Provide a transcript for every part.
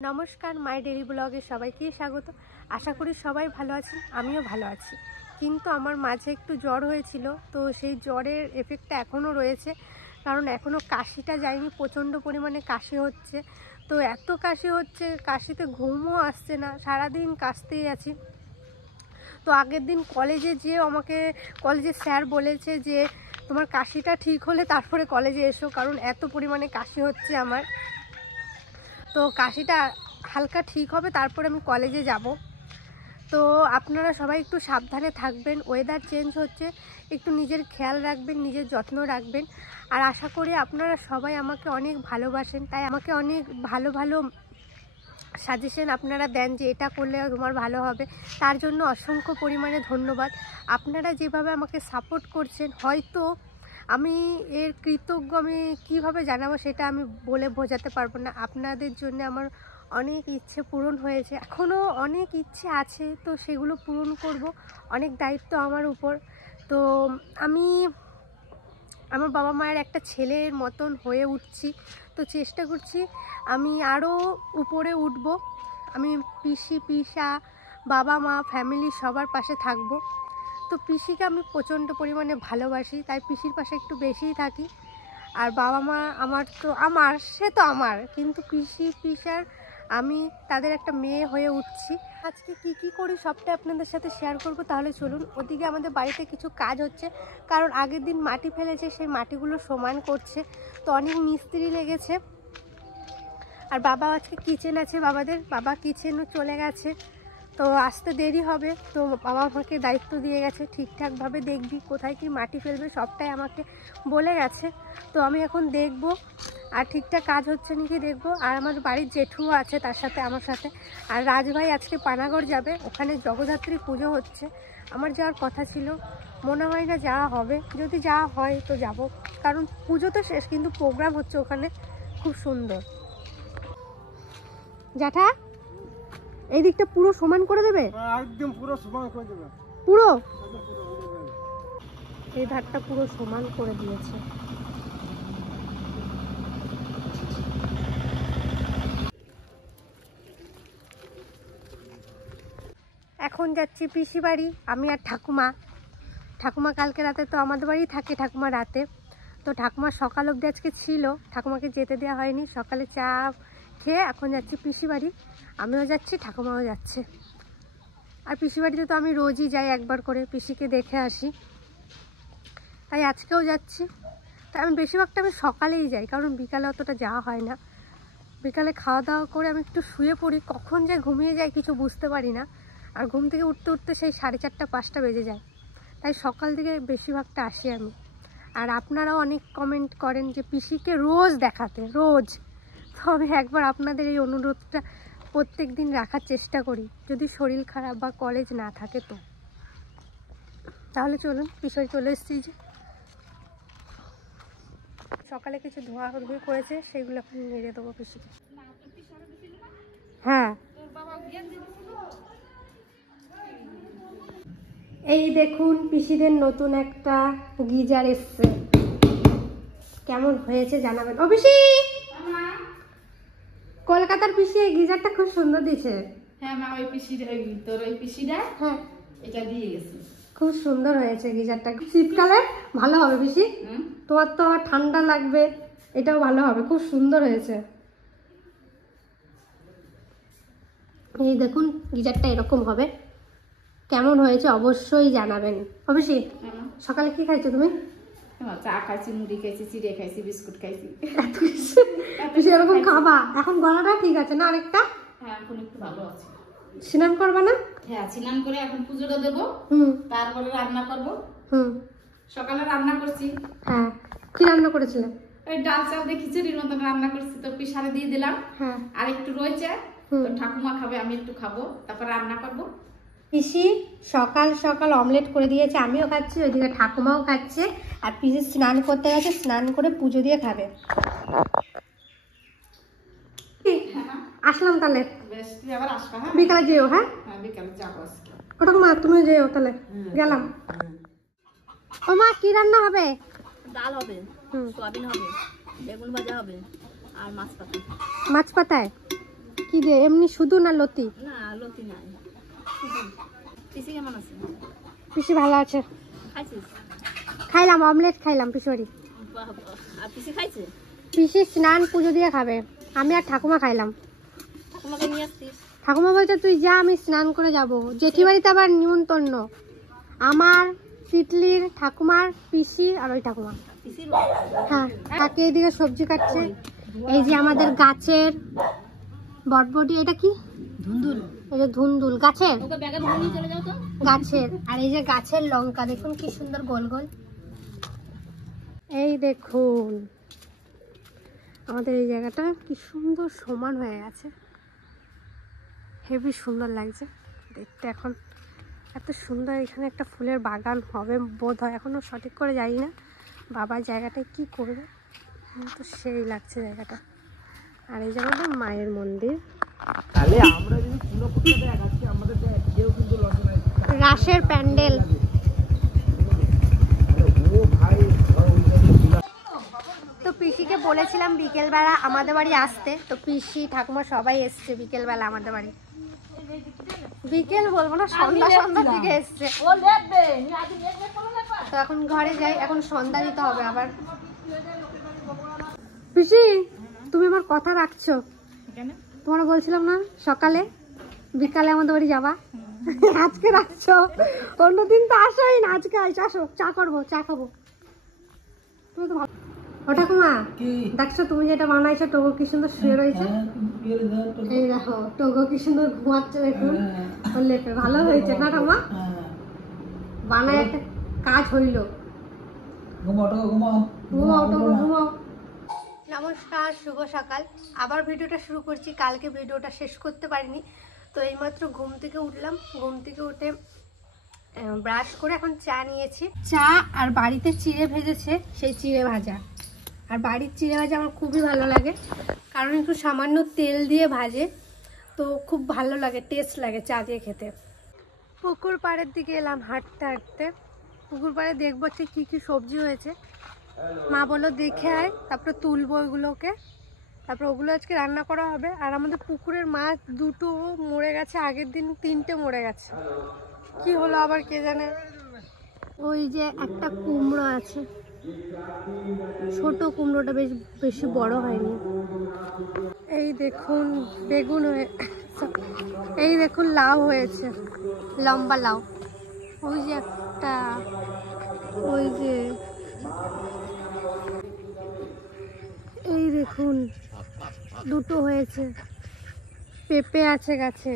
নমস্কার, my daily ব্লগে সবাইকে স্বাগত। আশা করি সবাই ভালো আছেন, আমিও ভালো আছি। কিন্তু আমার মাঝে একটু জ্বর হয়েছিল, তো সেই জ্বরের এফেক্টটা এখনও রয়েছে, কারণ এখনও কাশিটা যায়নি। প্রচণ্ড পরিমাণে কাশি হচ্ছে, তো এত কাশি হচ্ছে, কাশিতে ঘুমও আসছে না, সারাদিন কাশতেই আছি। তো আগের দিন কলেজে যেয়ে আমাকে কলেজের স্যার বলেছে যে তোমার কাশিটা ঠিক হলে তারপরে কলেজে এসো, কারণ এত পরিমাণে কাশি হচ্ছে আমার। তো কাশিটা হালকা ঠিক হবে তারপরে আমি কলেজে যাব। তো আপনারা সবাই একটু সাবধানে থাকবেন, ওয়েদার চেঞ্জ হচ্ছে, একটু নিজের খেয়াল রাখবেন, নিজের যত্ন রাখবেন। আর আশা করি আপনারা সবাই আমাকে অনেক ভালোবাসেন, তাই আমাকে অনেক ভালো ভালো সাজেশন আপনারা দেন যে এটা করলে তোমার ভালো হবে। তার জন্য অসংখ্য পরিমাণে ধন্যবাদ। আপনারা যেভাবে আমাকে সাপোর্ট করছেন, হয়তো আমি এর কৃতজ্ঞ আমি কীভাবে জানাবো সেটা আমি বলে বোঝাতে পারবো না। আপনাদের জন্য আমার অনেক ইচ্ছে পূরণ হয়েছে, এখনও অনেক ইচ্ছে আছে, তো সেগুলো পূরণ করব। অনেক দায়িত্ব আমার উপর। তো আমি আমার বাবা মায়ের একটা ছেলের মতন হয়ে উঠছি, তো চেষ্টা করছি আমি আরও উপরে উঠব। আমি পিসি পিসা বাবা মা ফ্যামিলি সবার পাশে থাকব। তো পিসিকে আমি প্রচণ্ড পরিমাণে ভালোবাসি, তাই পিসির পাশে একটু বেশিই থাকি। আর বাবা মা সে তো আমার, কিন্তু পিসি পিসার আমি তাদের একটা মেয়ে হয়ে উঠছি। আজকে কি করি সবটাই আপনাদের সাথে শেয়ার করব। তাহলে চলুন। ওদিকে আমাদের বাড়িতে কিছু কাজ হচ্ছে, কারণ আগের দিন মাটি ফেলেছে, সেই মাটিগুলো সমান করছে, তো অনেক মিস্ত্রি লেগেছে। আর বাবা আজকে কিচেন আছে, বাবা কিচেনও চলে গেছে, তো আসতে দেরি হবে। তো বাবা আমাকে দায়িত্ব দিয়ে গেছে, ঠিকঠাকভাবে দেখবি, কোথায় কি মাটি ফেলবে সবটাই আমাকে বলে গেছে। তো আমি এখন দেখব আর ঠিকঠাক কাজ হচ্ছে নাকি দেখব। আর আমার বাড়ির জেঠুও আছে তার সাথে, আমার সাথে। আর রাজভাই আজকে পানাগড় যাবে, ওখানে জগদ্ধাত্রী পুজো হচ্ছে। আমার যাওয়ার কথা ছিল, মনে হয় না যাওয়া হবে। যদি যাওয়া হয় তো যাব, কারণ পুজো তো শেষ, কিন্তু প্রোগ্রাম হচ্ছে ওখানে খুব সুন্দর। জ্যাঠা এই দিকটা পুরো সমান করে দেবে, একদম পুরো সমান করে দেবে, পুরো এই ধারটা পুরো সমান করে দিয়েছে। এখন যাচ্ছি পিসি বাড়ি, আমি আর ঠাকুমা কালকে রাতে তো আমাদের বাড়ি থাকে, ঠাকুমা রাতে। তো ঠাকুমা সকাল অবধি আজকে ছিল, ঠাকুমাকে যেতে দেওয়া হয়নি। সকালে চা খেয়ে এখন যাচ্ছি পিসি বাড়ি, আমিও যাচ্ছি, ঠাকুমাও যাচ্ছে। আর পিসি বাড়িতে তো আমি রোজই যাই একবার করে, পিসিকে দেখে আসি, তাই আজকেও যাচ্ছি। তাই আমি বেশিরভাগটা আমি সকালেই যাই, কারণ বিকালে অতটা যাওয়া হয় না। বিকালে খাওয়া দাওয়া করে আমি একটু শুয়ে পড়ি, কখন যে ঘুমিয়ে যাই কিছু বুঝতে পারি না। আর ঘুম থেকে উঠতে উঠতে সেই 4:30 5টা বেজে যায়, তাই সকাল দিকে বেশিরভাগটা আসি আমি। আর আপনারাও অনেক কমেন্ট করেন যে পিসিকে রোজ দেখাতে, রোজ। তো আমি একবার আপনাদের এই অনুরোধটা প্রত্যেক দিন রাখার চেষ্টা করি, যদি শরীর খারাপ বা কলেজ না থাকে তো। তাহলে চলুন, পিসি চলে এসেছি। যে সকালে কিছু ধোয়াধুয়ি করেছে, সেগুলো এখন মেরে দেবো পিসিকে। হ্যাঁ, এই দেখুন পিসিদের নতুন একটা গিজার এসছে, কেমন হয়েছে জানাবেন। ও পিসি, কলকাতার পিসি এই গিজারটা খুব সুন্দর দিয়েছে। হ্যাঁ মা, ওই পিসিটা, তোর ওই পিসিটা হ্যাঁ এটা দিয়ে গেছে, খুব সুন্দর হয়েছে গিজারটা। শীতকালে ভালো হবে পিসি, তোমার তো ঠান্ডা লাগবে, এটাও ভালো হবে, খুব সুন্দর হয়েছে। এই দেখুন গিজারটা এরকম হবে, কেমন হয়েছে অবশ্যই জানাবেন। অবশ্যই। সকালে কি খাইছো তুমি? চা খাইছি, মুড়ি খাইছি, চিড়ে খাইছি, বিস্কুট খাইছি। এরকম খাবা? এখন গলাটা ঠিক আছে না আরেকটা? হ্যাঁ এখন একটু ভালো আছে। স্নান করবা না? হ্যাঁ স্নান করে এখন পুজোটা দেবো, তারপরে রান্না করবো। সকালে রান্না করছি। হ্যাঁ, কি রান্না করেছিলে? ওই ডাল চাল দিয়ে খিচুড়ির মতন রান্না করছি, তো পিসারে দিয়ে দিলাম। হ্যাঁ, আর একটু রয়েছে, তো ঠাকুমা খাবে, আমি একটু খাবো, তারপর রান্না করবো। পিসি সকাল সকাল অমলেট করে দিয়েছে, আমিও খাচ্ছি, ওইদিকে ঠাকুমাও খাচ্ছে। আর পিসি স্নান করতে গেছে, স্নান করে পুজো দিয়ে খাবে। আসলাম তাহলে, বেশ তুই আবার আসবা। হ্যাঁ বিকালে যেও। হ্যাঁ হ্যাঁ বিকালে যাবো আজকে। ওটা মা তুমি যেও তাহলে, গেলাম। ও মা, কি রান্না হবে? ডাল হবে, সয়াবিন হবে, বেগুন ভাজা হবে, আর মাছ পাতা। মাছ পাতায় কি দিয়ে, এমনি শুধু না লতি? না লতি না। পিসি কেমন আছে? পিসি ভালো আছে। খাইছিস? খাইলাম, অমলেট খাইলাম পিসি। আর পিসি খাইছে? পিসি স্নান পুজো দিয়ে খাবে, আমি আর ঠাকুমা খাইলাম। ঠাকুমাকে নিয়ে আসছিস? ঠাকুমা বলছে তুই যা, আমি স্নান করে যাব। জেঠি বাড়িতে আবার নিমন্ত্রণ, আমার, তিতলির, ঠাকুমার, পিসি আর ওই ঠাকুমা। হ্যাঁ, কাকে এদিকে সবজি কাটছে। এই যে আমাদের গাছের বটবটি, এটা কি ধুন্দুল, এই যে ধুন্দুল গাছের, গাছের। আর এই যে গাছের লঙ্কা দেখুন কি সুন্দর গোল গোল। এই দেখুন আমাদের এই জায়গাটা কি সুন্দর সমান হয়ে গেছে, হেবি সুন্দর লাগছে দেখতে। এখন এত সুন্দর এখানে একটা ফুলের বাগান হবে বোধ হয়, এখনো সঠিক করে জানি না বাবা জায়গাটায় কি করবে, কিন্তু সেই লাগছে জায়গাটা। আর এই জায়গাটা মায়ের মন্দির, রাসের প্যান্ডেল। তো পিসিকে বলেছিলাম বিকেলবেলা আমাদের বাড়ি আসতে, তো পিসি ঠাকুমা সবাই এসছে বিকেলবেলা আমাদের বাড়ি। বিকেল বলবো না, সন্ধ্যা সন্ধ্যার দিকে এসছে। তো এখন ঘরে যাই, এখন সন্ধ্যা দিতে হবে আবার। পিসি তুমি আমার কথা রাখছো? তোমার বলছিলাম না সকালে বিকালে আমাদের বাড়ি যাবা, আজকে রাখছো? অন্যদিন তো আসোই না, আজকে আসো, চা করবো, চা খাবো। তুমি তো ভালো। ও ঠাকুমা দেখছো তুমি যেটা বানাইছো, টোগো কি সুন্দর শুয়ে রয়েছে। এই দেখো টোগো কি সুন্দর ঘুমাচ্ছে, দেখুন লেপে। ভালো হয়েছে না ঠাকুমা? বানায় একটা কাজ হইল। নমস্কার, শুভ সকাল। আবার ভিডিওটা শুরু করছি। কালকে ভিডিওটা শেষ করতে পারিনি, তো এইমাত্র ঘুম থেকে উঠলাম। ঘুম থেকে উঠে ব্রাশ করে এখন চা নিয়েছি। চা আর বাড়িতে চিড়ে ভেজেছে, সেই চিড়ে ভাজা। আর বাড়ির চিড়ে ভাজা আমার খুবই ভালো লাগে, কারণ একটু সামান্য তেল দিয়ে ভাজে, তো খুব ভালো লাগে, টেস্ট লাগে চা দিয়ে খেতে। পুকুর পাড়ের দিকে এলাম হাঁটতে হাঁটতে। পুকুর পাড়ে দেখবো ঠিক কী কী সবজি হয়েছে। মা বললো দেখে আয়, তারপরে তুলবো ওইগুলোকে, তারপর ওগুলো আজকে রান্না করা হবে। আর আমাদের পুকুরের মাছ দুটো মরে গেছে, আগের দিন 3টে মরে গেছে, কি হলো আবার কে জানে। ওই যে একটা কুমড়ো আছে, ছোট কুমড়োটা বেশি বড় হয়নি। এই দেখুন বেগুন এই দেখুন লাউ হয়েছে, লম্বা লাউ। ওই যে একটা, ওই যে এই দেখুন দুটো হয়েছে। পেঁপে আছে গাছে,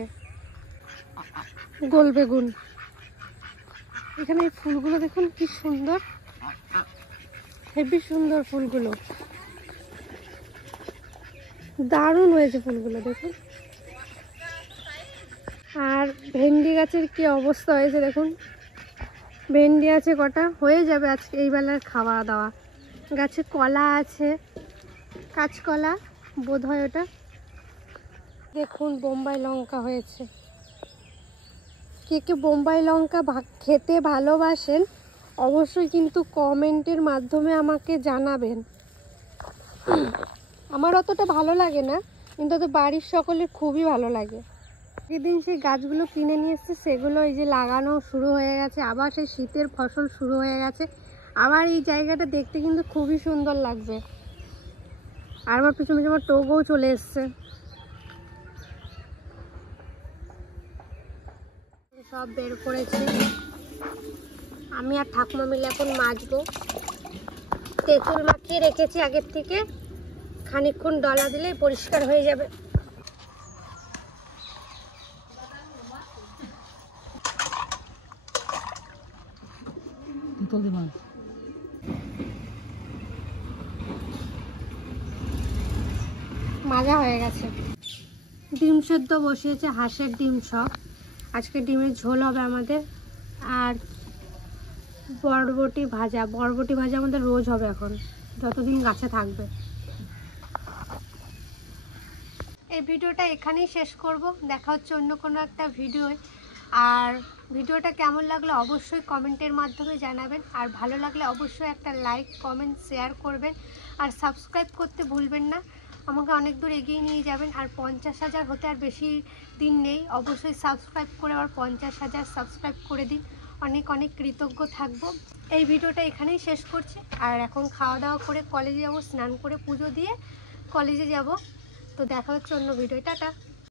গোল বেগুন। এখানে এই ফুলগুলো দেখুন কি সুন্দর, হেবি সুন্দর ফুলগুলো, দারুণ হয়েছে ফুলগুলো দেখুন। আর ভেন্ডি গাছের কি অবস্থা হয়েছে দেখুন, ভেন্ডি আছে কটা, হয়ে যাবে আজকে এই বেলার খাওয়া দাওয়া। গাছে কলা আছে, কাঁচকলা বোধ হয় ওটা। দেখুন বোম্বাই লঙ্কা হয়েছে। কে কে বোম্বাই লঙ্কা খেতে ভালোবাসেন অবশ্যই কিন্তু কমেন্টের মাধ্যমে আমাকে জানাবেন। আমার অতটা ভালো লাগে না, কিন্তু তো বাড়ির সকলের খুবই ভালো লাগে। যেদিন সেই গাছগুলো কিনে নিয়ে এসছে সেগুলো এই যে লাগানো শুরু হয়ে গেছে, আবার সেই শীতের ফসল শুরু হয়ে গেছে। আমার এই জায়গাটা দেখতে কিন্তু খুবই সুন্দর লাগবে। আর আমার পিছনে পিছনে আমার টোগোও চলে এসছে। সব বের করেছে, আমি আর ঠাকুমা মিলে এখন মাজবো। তেঁতুল মাখিয়ে রেখেছি আগের থেকে, খানিকক্ষণ ডলা দিলে পরিষ্কার হয়ে যাবে। মাজা হয়ে গেছে। ডিম সেদ্ধ বসিয়েছে, হাঁসের ডিম সব। আজকে ডিমের ঝোল হবে আমাদের। আর বরবটি ভাজা, বরবটি ভাজা আমাদের রোজ হবে এখন, যতদিন গাছে থাকবে। এই ভিডিওটা এখানেই শেষ করব, দেখা হচ্ছে অন্য কোনো একটা ভিডিওয়। আর ভিডিওটা কেমন লাগলো অবশ্যই কমেন্টের মাধ্যমে জানাবেন। আর ভালো লাগলে অবশ্যই একটা লাইক, কমেন্ট, শেয়ার করবেন। আর সাবস্ক্রাইব করতে ভুলবেন না। আমাকে অনেক দূর এগিয়ে নিয়ে যাবেন। আর 50,000 হতে আর বেশি দিন নেই, অবশ্যই সাবস্ক্রাইব করে আবার 50,000 সাবস্ক্রাইব করে দিন। অনেক অনেক কৃতজ্ঞ থাকবো। এই ভিডিওটা এখানেই শেষ করছি। আর এখন খাওয়া দাওয়া করে কলেজে যাবো, স্নান করে পুজো দিয়ে কলেজে যাব। তো দেখা হচ্ছে অন্য ভিডিও। টাটা।